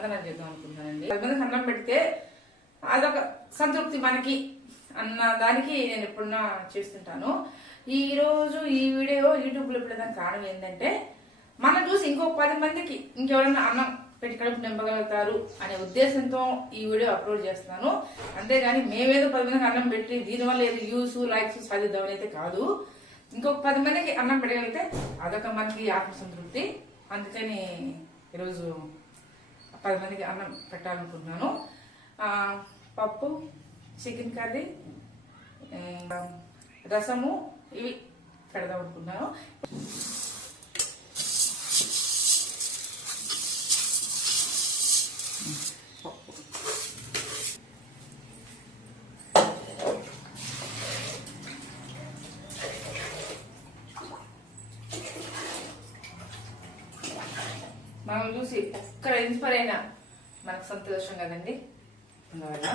అన్నదానం చేద్దాం అనుకుంటున్నానండి. 10 మందికి అన్నం పెడితే అదొక సంతృప్తి మనకి అన్న దానికి నేను ఎప్పుడన్నా చేస్తుంటాను. ఈ రోజు ఈ వీడియో యూట్యూబ్లో పెట్టడానికి కారణం ఏంటంటే మనం చూసి ఇంకో 10 మందికి ఇంకెవరైనా అన్నం పెట్టి కడుపు నింపగలుగుతారు అనే ఉద్దేశంతో ఈ వీడియో అప్లోడ్ చేస్తున్నాను. అంతేగాని మేమేదో 10 మందికి అన్నం పెట్టి దీనివల్ల ఏదో వ్యూస్ లైక్స్ సాధిద్దామని అయితే కాదు. ఇంకొక 10 మందికి అన్నం పెట్టగలిగితే అదొక మనకి ఆత్మసంతృప్తి. అందుకని ఈరోజు 10 మందికి అన్నం పెట్టాలనుకుంటున్నాను. పప్పు, చికెన్ కర్రీ, రసము ఇవి పెడదాం అనుకుంటున్నాను. మనం చూసి ఒక్కడ ఇన్స్పైర్ అయినా మనకు సంతోషం కదండి. అందువల్ల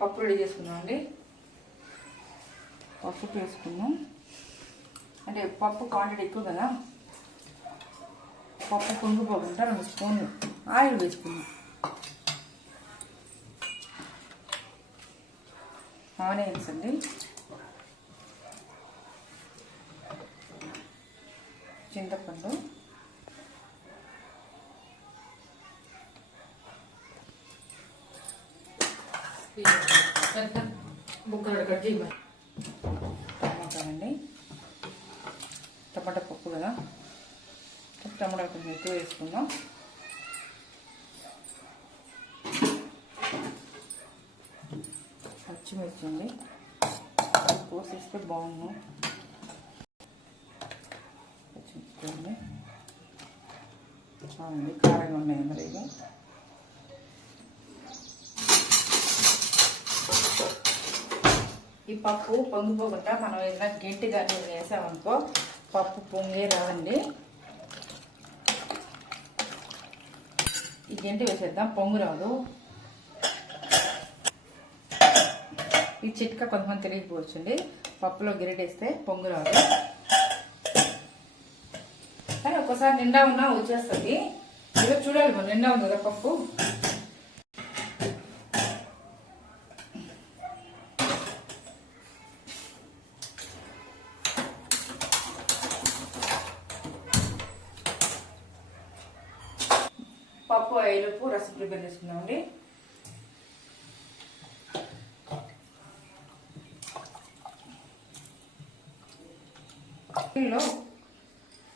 పప్పు రెడీ చేసుకున్నాం అండి. పప్పు వేసుకున్నాం అంటే పప్పు క్వాంటిటీ ఎక్కువ కదా, పప్పు పొంగిపోకుండా 2 స్పూన్లు ఆయిల్ వేసుకున్నాం. ఆనియన్స్ అండి, చింతపండు, టమాటాలండి. టమాటా పప్పు కదా, టమాటా కొంచెం ఎక్కువ వేసుకుందాం. పచ్చిమిర్చి అండి కోసేస్తే బాగుంది. పచ్చిమిర్చి అండి బాగుంది, కారంగా ఉన్నాయి మరి. ఈ పప్పు పొంగిపోకుండా మనం ఏదైనా గట్టిగా వేసామనుకో పప్పు పొంగే రాదండి. ఈ గంటి వేసేద్దాం, పొంగు రాదు. ఈ చిట్కా కొంతమంది తెలియకపోవచ్చండి, పప్పులో గిరిటేస్తే పొంగు రాదు. కానీ ఒక్కసారి నిండా ఉన్నా వచ్చేస్తుంది. ఏదో చూడాలి మనం నిండా ఉంది కదా పప్పు. పప్పు ఐలుపు రసం ప్రిపేర్ చేసుకున్నామండి.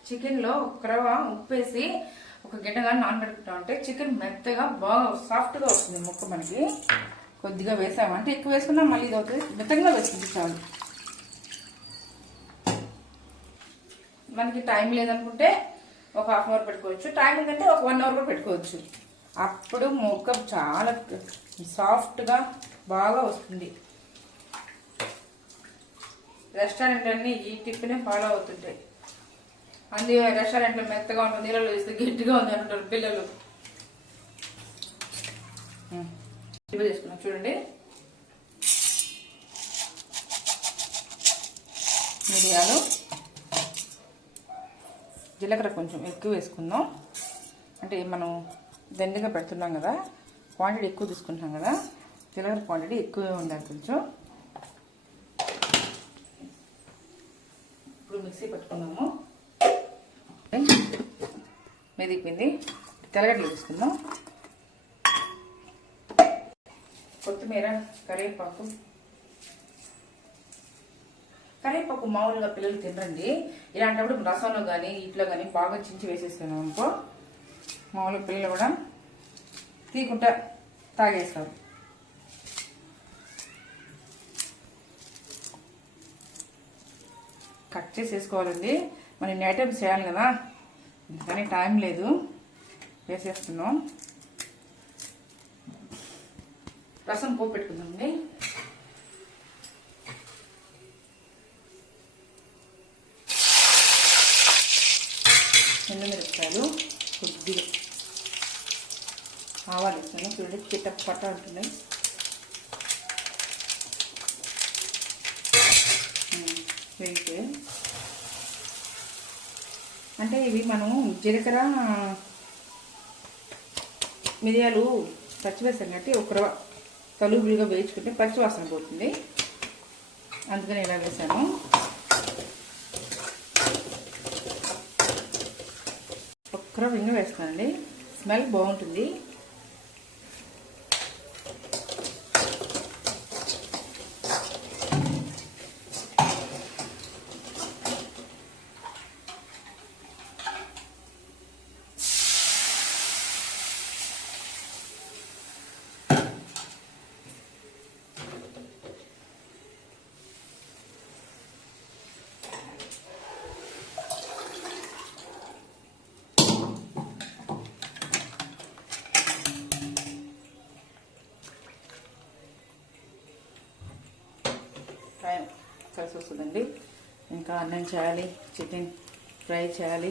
చికెన్లో రవ్వ ఉప్పు వేసి ఒక గంటగా నానబెట్టుకుంటాం అంటే చికెన్ మెత్తగా బాగా సాఫ్ట్గా వస్తుంది ముక్క. మనకి కొద్దిగా వేసామంటే ఎక్కువ వేసుకున్నా మళ్ళీ ఇది అవుతుంది, మెత్తగా వేసుకుంటే చాలు. మనకి టైం లేదనుకుంటే ఒక 1/2 అవర్ పెట్టుకోవచ్చు, టైం ఉందంటే ఒక 1 అవర్ కూడా పెట్టుకోవచ్చు. అప్పుడు ముక్క చాలా సాఫ్ట్గా బాగా వస్తుంది. రెస్టారెంట్ అన్నీ ఈ టిప్నే ఫాలో అవుతుంటాయి. అందుకే రెస్టారెంట్లో మెత్తగా ఉంటుంది, నీళ్ళలో వేస్తే గట్టిగా ఉంది అంటారు పిల్లలు. చేసుకున్నాం చూడండి. మిరియాలు, జీలకర్ర కొంచెం ఎక్కువ వేసుకుందాం. అంటే మనం దండిగా పెడుతున్నాం కదా, క్వాంటిటీ ఎక్కువ తీసుకుంటున్నాం కదా, జీలకర్ర క్వాంటిటీ ఎక్కువే ఉండాలి కొంచెం. ఇప్పుడు మిక్సీ పట్టుకున్నాము. మెదిపింది తెల్లగడ్డలు తీసుకుందాం. కొత్తిమీర, కరివేపాకు. కరివేపాకు మామూలుగా పిల్లలు తినరండి. ఇలాంటప్పుడు రసంలో కానీ ఇట్లో కానీ బాగా చించి వేసేస్తున్నాం అనుకో మామూలుగా పిల్లలు కూడా తీయకుండా తాగేస్తారు. కట్ చేసేసుకోవాలండి. మనం ఇన్ని ఐటమ్స్ చేయాలి కదా, కానీ టైం లేదు, వేసేస్తున్నాం. రసం పోపు పెట్టుకుందామండి. ఎండుమిరపకాయలు, కొద్దిగా ఆవాలు వేస్తాను చూడండి. చూడండి చిట్ట పట్ట అంటున్నాయి. వేయితే అంటే ఇవి మనం జీలకర్ర మిరియాలు పచ్చివేసాం కాబట్టి ఒక తలుపులుగా వేయించుకుంటే పచ్చివాసన పోతుంది. అందుకని ఇలా వేసాను. ఒక్క ఇంగ వేస్తానండి, స్మెల్ బాగుంటుంది. కలిసి వస్తుందండి. ఇంకా అన్నం చేయాలి, చికెన్ ఫ్రై చేయాలి.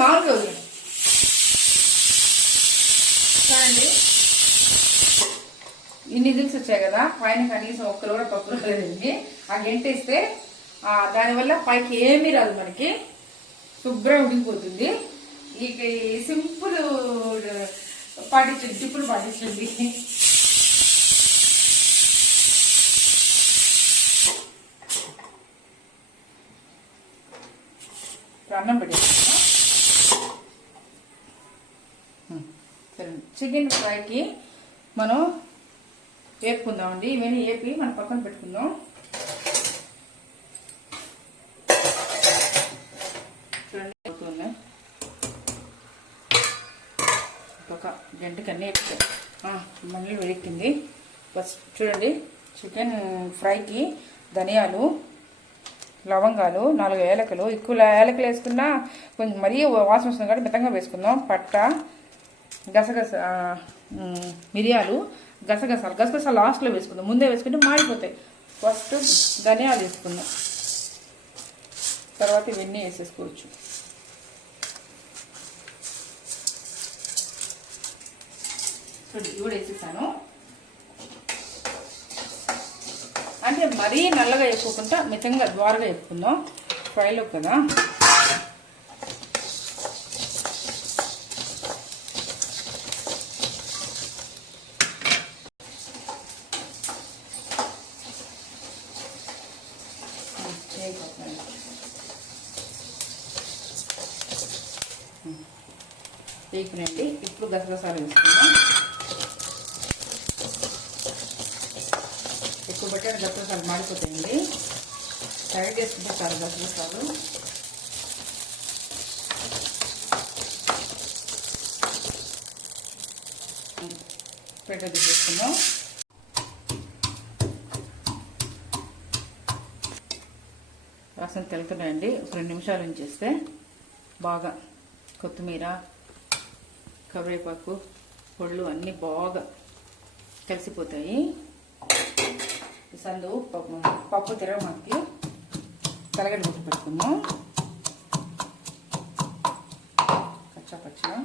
మామూలుగా చూడండి, ఇన్ని దిల్స్ వచ్చాయి కదా, పైన కనీసం ఒక్కరు కూడా పప్పు రాలేదండి. ఆ గెంటేస్తే దానివల్ల పైకి ఏమీ రాదు, మనకి శుభ్రం ఉడికిపోతుంది. ఈ సింపుల్ పాటించండి, టిప్పులు పాటించండి. అన్నం పెట్టేస్తాను. సరే, చికెన్ ఫ్రైకి మనం వేపుకుందామండి. ఇవన్నీ వేపి మనం పక్కన పెట్టుకుందాం. చూడండి అవుతున్నాయి, ఒక గంటకి అన్నీ మళ్ళీ వేగింది. ఫస్ట్ చూడండి, చికెన్ ఫ్రైకి ధనియాలు, లవంగాలు, 4 ఏలకలు, ఎక్కువ ఏలకలు వేసుకున్నా కొంచెం మరీ వాసన వస్తుంది కాబట్టి మితంగా వేసుకుందాం. పట్ట, గసగస, మిరియాలు, గసగసాలు లాస్ట్లో వేసుకుందాం. ముందే వేసుకుంటే మాడిపోతాయి. ఫస్ట్ ధనియాలు వేసుకుందాం, తర్వాత ఇవన్నీ వేసేసుకోవచ్చు. ఇవి కూడా వేసేసాను. అంటే మరీ నల్లగా వేసుకోకుండా మితంగా ద్వారగా వేసుకుందాం, ఫ్రైలో కదా. వేగినండి. ఇప్పుడు గసగసాలు వేసుకుందాం. ఎక్కువ పెట్టాను, గసగసాలు మాడిపోతాయండి. సైడ్ వేసుకుంటే చాలు గసగసాలు. పెట్టది చేసుకుందాం. రసం తెలుతున్నాయండి. 2 నిమిషాలు ఉంచేస్తే బాగా కొత్తిమీర, కరివేపాకు, పొళ్ళు అన్నీ బాగా కలిసిపోతాయి. సందు పప్పు తిరగమాకి తలగడ్డ ముట్టు పెట్టుకుందాం. కచ్చా పచ్చగా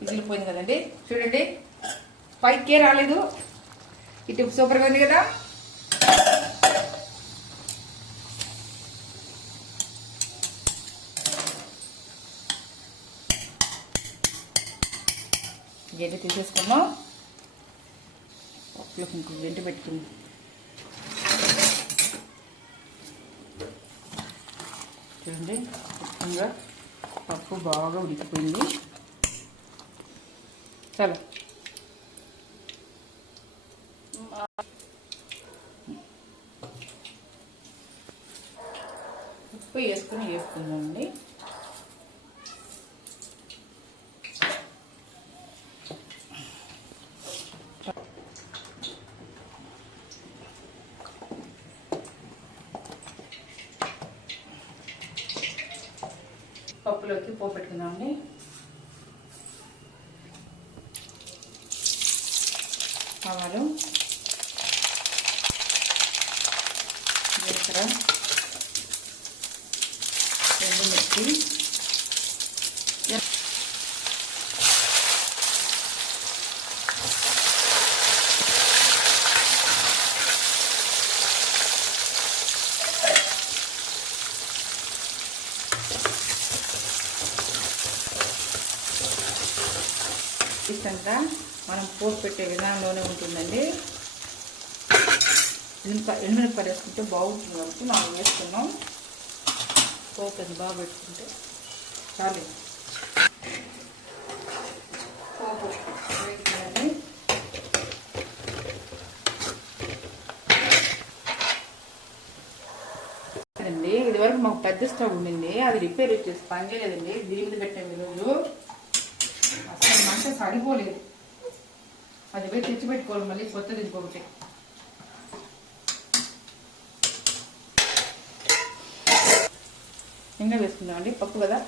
విజిలిపోయింది కదండి. చూడండి, పైకే రాలేదు. ఈ టిప్ సూపర్గా ఉంది కదా. గడ్డి తీసేసుకున్నాం. ఇంకో గంట పెట్టుకుందాం. చూడండి, ముఖ్యంగా పప్పు బాగా ఉడికిపోయింది. చాలా ఉప్పు వేసుకుందామండి. పప్పులోకి పోపు పెట్టుకుందామండి. ఆవాలు, జీలకర్ర, ఎండుమిర్చి, ఇష్టంగా మనం పోపు పెట్టే విధానంలోనే ఉంటుందండి. ఎండుమిరపకాయలు వేసుకుంటే బాగుంటుంది కాబట్టి మనం వేసుకున్నాం. పోపు అది బాగా పెట్టుకుంటే చాలు. పోపు వేసుకుని అండి. ఇది వరకు మాకు పెద్ద స్టవ్ ఉండింది, అది రిపేర్ వచ్చేసి పనిచేయలేదండి. దీని మీద పెట్టాము ఈరోజు. అసలు మంట సరిపోలేదు. అది పోయి తెచ్చిపెట్టుకోవాలి మళ్ళీ కొత్తది ఇంకొకటి. ఇంకా వేసుకుందామండి. పప్పు కదా,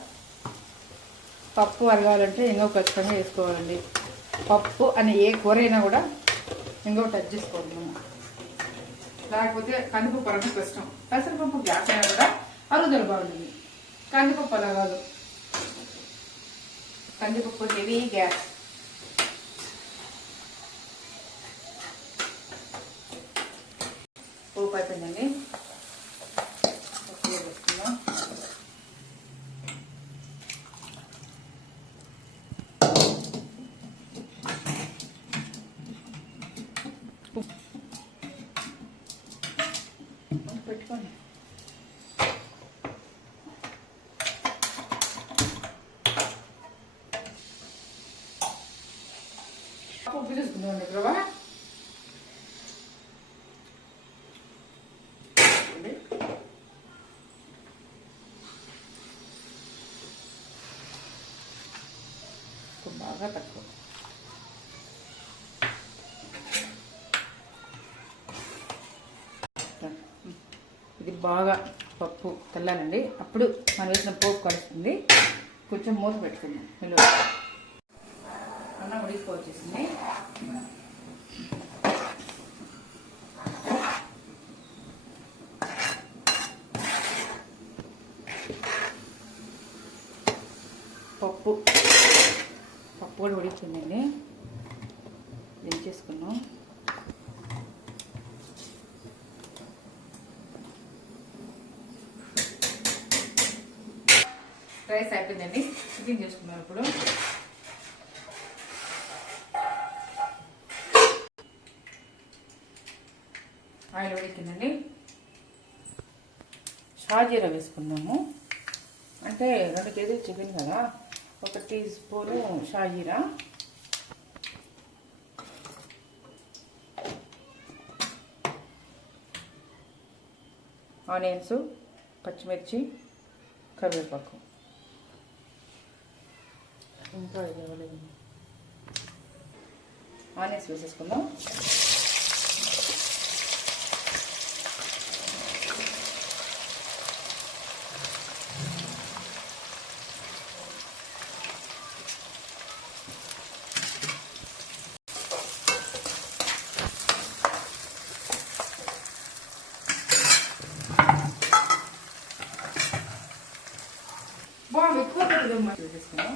పప్పు అరగాలంటే ఇంకో ఖచ్చితంగా వేసుకోవాలండి. పప్పు అని ఏ కూర అయినా కూడా ఇంకొకటి టచ్ చేసుకోవాలి మనం. లేకపోతే కందిపప్పు అరగడం కష్టం. పెసరపప్పు గ్యాస్ అయినా కూడా అరుగుదల బాగుంటుంది. కందిపప్పు అలా కాదు, కందిపప్పు హెవీ గ్యాస్. పోపు అయిపోయిందండి. పప్పు వేసుకుందాం. పెట్టుకోండి. ఉప్పు తీసుకుందాం ఇక్కడ. బాగా తక్కువ. ఇది బాగా పప్పు తెల్లాలండి. అప్పుడు మనం వేసిన పోపు కలుస్తుంది. కొంచెం మూత పెట్టుకుందాం. నిలువ అన్నం ఉడికిపోవచ్చేసింది. పప్పు కూడా ఉడికిందండి. దించేసుకున్నాం. రైస్ అయిపోయిందండి. చికెన్ చేసుకున్నాం. ఇప్పుడు ఆయిల్ ఉడికిందండి. షాజీరా వేసుకున్నాము. అంటే 2 కేజీలు చికెన్ కదా, 1 టీ స్పూను షాజీరా, ఆనియన్స్, పచ్చిమిర్చి, కరివేపాకు, ఇంకా ఆనియన్స్ వేసేసుకుందాం. బాగా ఎక్కువ వేసేసుకుందాం.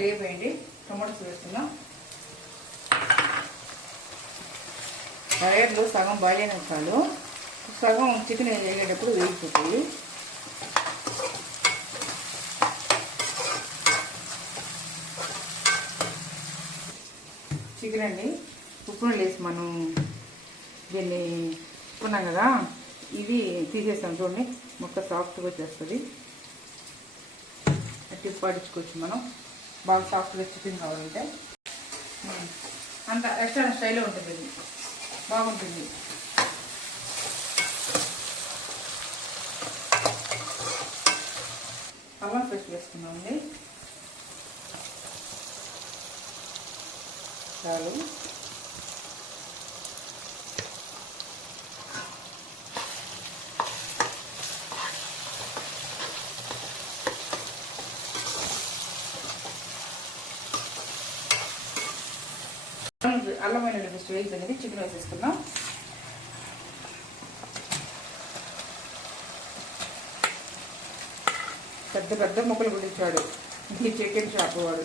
లేపేయండి. టమాటోస్ వేసుకుందాం. ఎరగడ్లు సగం బాయిల్ అయిన చాలు, సగం చికెన్ వేగేటప్పుడు వేగిపోతాయి. చికెన్ అండి ఉప్పును లేసి మనం దీన్ని ఉప్పుకున్నాం కదా, ఇది తీసేస్తాం. చూడండి మొక్క సాఫ్ట్గా వచ్చేస్తుంది. అట్టి పడించుకోవచ్చు మనం. బాగా సాఫ్ట్గా చికెన్ కావాలంటే అంత రెస్టారెంట్ స్టైల్లో ఉంటుంది. ఇది బాగుంటుంది. అల్లం పేస్ట్ వేసుకున్నామండి. చాలు. అల్లం వెల్లుల్లి పేస్ట్ వేగిపోయింది. చికెన్ వేసేసుకుందాం. పెద్ద పెద్ద ముక్కలు కుట్టించాడు ఈ చికెన్ షాప్ వాడు.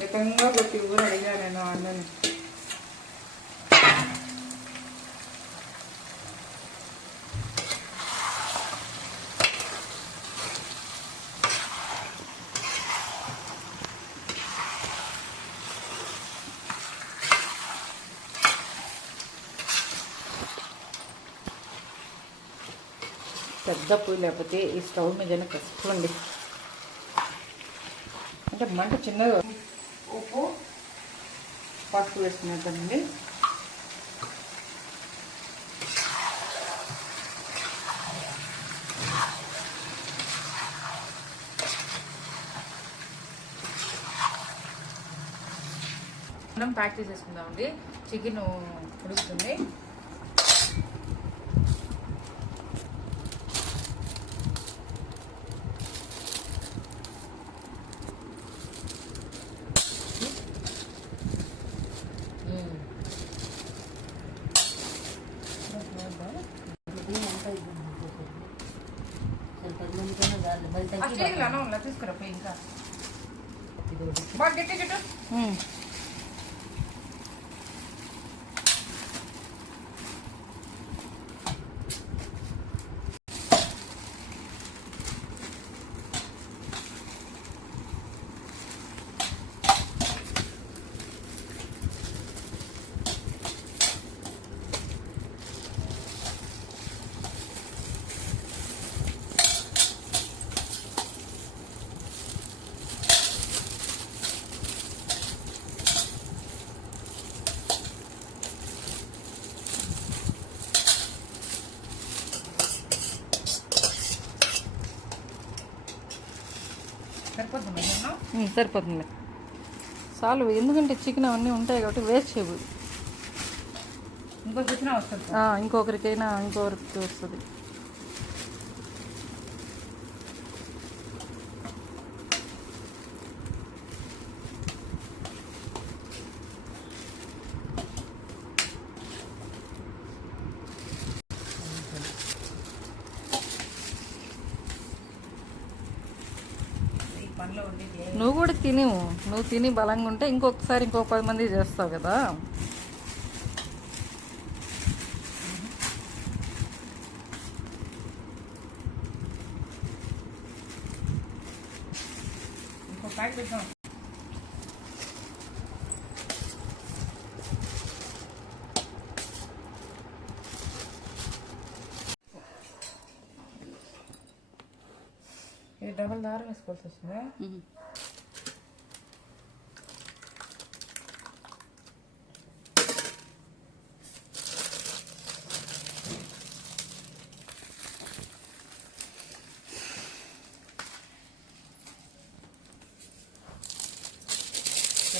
మితంగా కొట్టి ఊరు అడిగా నేను అన్నని. పెద్ద పొయ్యి లేకపోతే ఈ స్టవ్ మీద కష్టమండి. అంటే మంట చిన్నగా. ఉప్పు పసుపు వేసుకునేద్దామండి. మనం ప్యాక్ చేసేసుకుందామండి. చికెన్ ఉడుకుతుంది. తీసుకురా ఇంకా బాగా గట్టి చుట్టూ. సరిపోతుంది చాలు. ఎందుకంటే చికెన్ అవన్నీ ఉంటాయి కాబట్టి వేస్ట్ చేయకూడదు. ఇంకొకరికైనా ఇంకొకరికి వస్తుంది. నువ్వు కూడా తినేవు. నువ్వు తిని బలంగా ఉంటే ఇంకొకసారి ఇంకో 10 మంది చేస్తావు కదా. ఇంకో ప్యాక్ పెట్టాం. ఇది డబల్ దారం వేసుకోవాల్సి వస్తుందా?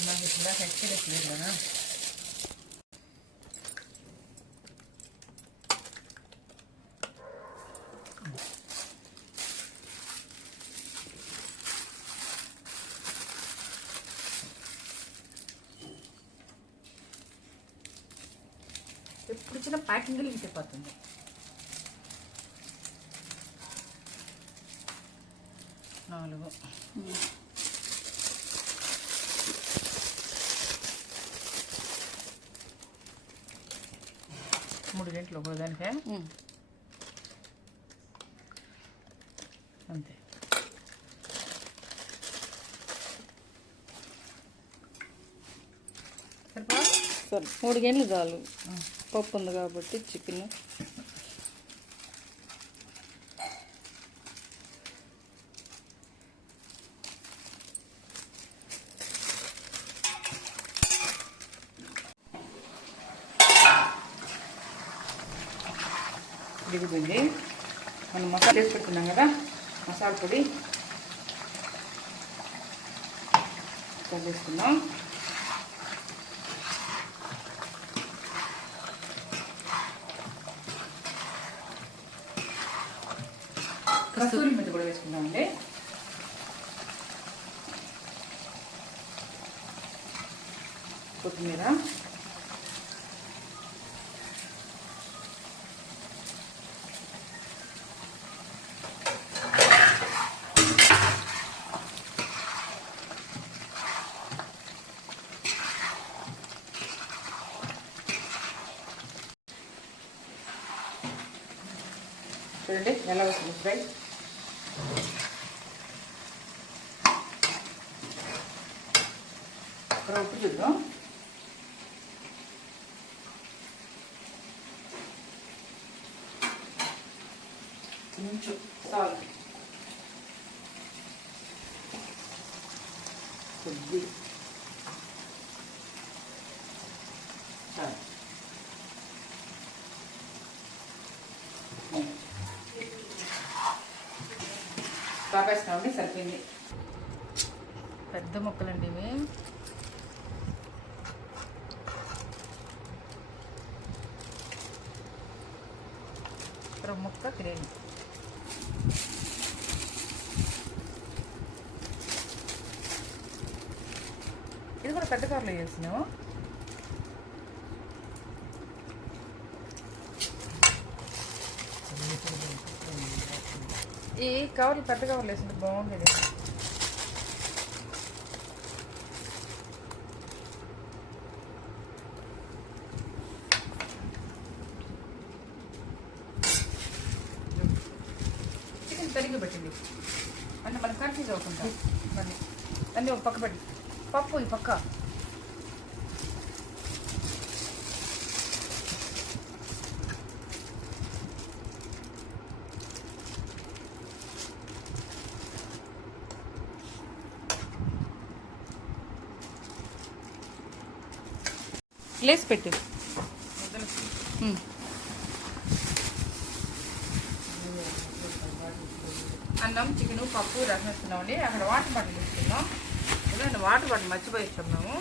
నాకు ఇట్లా ఎక్స్పీరియన్స్ లేదు కదా. ఎప్పుడు ఇచ్చిన ప్యాకింగ్ లింక్ అయిపోతుంది. నాలుగు మూడు గంటలు ఒకదానికే అంతే. సరే 3 గంటలు చాలు. పప్పు ఉంది కాబట్టి చికెన్. దిగుతుంది. మనం మసాలా వేసి పెడుతున్నాం కదా, మసాలా పొడి వేసుకుందాం. కస్తూరి మెంతి కూడా వేసుకుందామండి. కొత్తిమీర చూడండి ఎలా వస్తుంది ఫ్రై. ఇక్కడ ఉప్పు చూద్దాం. కొంచెం సాల్ట్ కొద్ది కాపేస్తామండి. సరిపోయింది. పెద్ద ముక్కలండి ఇవి. ముక్క గ్రేవీ. ఇది కూడా పెద్ద కవర్లో వేసినాము. ఈ కవర్లు పెద్ద కవర్లు వేసింది బాగుండేది. చికెన్ తరిగి పెట్టింది అంటే మనం కన్ఫ్యూజ్ అవ్వకుండా. మళ్ళీ అన్నీ ఒక పక్క పెట్టి పప్పు ఈ పక్క. లేసి పెట్టు. అన్నం, చికెను, పప్పు, రసం వేస్తున్నామండి. అక్కడ వాటర్ బాటిల్ తీసుకున్నాం. ఎందుకంటే వాటర్ బాటిల్ మర్చిపోయి ఇచ్చాం మేము.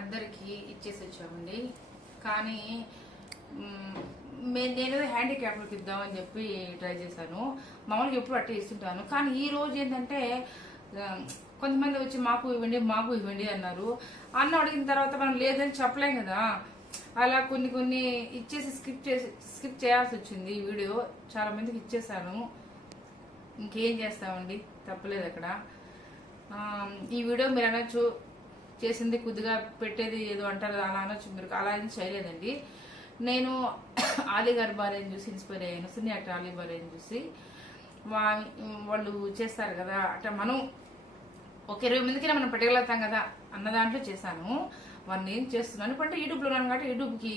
అందరికి ఇచ్చేసి వచ్చామండి. కానీ నేను హ్యాండిక్యాప్లకు ఇద్దామని చెప్పి ట్రై చేశాను. మామూలుగా ఎప్పుడు అట్టే ఇస్తుంటాను. కానీ ఈ రోజు ఏంటంటే కొంతమంది వచ్చి మాకు ఇవ్వండి అన్నారు. అన్న అడిగిన తర్వాత మనం లేదని చెప్పలేం కదా. అలా కొన్ని ఇచ్చేసి స్కిప్ చేయాల్సి వచ్చింది. ఈ వీడియో చాలా మందికి ఇచ్చేసాను. ఇంకేం చేస్తామండి, తప్పలేదు అక్కడ. ఈ వీడియో మీరు అనొచ్చు చేసింది కొద్దిగా పెట్టేది ఏదో అంటారు అలా అనొచ్చు. మీరు అలా ఏం చేయలేదండి. నేను ఆలీ గారి భార్యను చూసి ఇన్స్పైర్ అయ్యాను. సినీ యాక్టర్ ఆలీ భార్యను చూసి వాళ్ళు చేస్తారు కదా, అట్లా మనం ఒక 20 మందికి మనం పెట్టగలుగుతాం కదా అన్న దాంట్లో చేశాను. వాడిని ఏం చేస్తున్నాను ఇప్పుడు యూట్యూబ్లో ఉన్నాను కాబట్టి యూట్యూబ్కి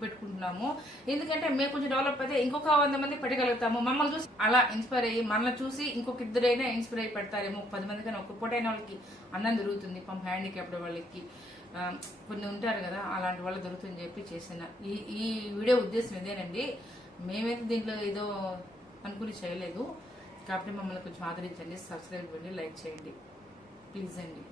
పెట్టుకుంటున్నాము. ఎందుకంటే మేము కొంచెం డెవలప్ అయితే ఇంకొక 100 మంది పెట్టగలుగుతాము. మమ్మల్ని చూసి అలా ఇన్స్పైర్ అయ్యి మనల్ని చూసి ఇంకొక ఇద్దరైనా ఇన్స్పైర్ అయ్యి పెడతారేమో. 10 మందికైనా ఒక పూటైన వాళ్ళకి అన్నం దొరుకుతుంది. హ్యాండిక్యాప్డ్ వాళ్ళకి కొన్ని ఉంటారు కదా, అలాంటి వాళ్ళు దొరుకుతుందని చెప్పి చేసిన ఈ వీడియో ఉద్దేశం ఇదేనండి. మేమైతే దీంట్లో ఏదో అనుకుని చేయలేదు. కాబట్టి మమ్మల్ని కొంచెం ఆదరించండి, సబ్స్క్రైబ్ ఇవ్వండి, లైక్ చేయండి ప్లీజ్ అండి.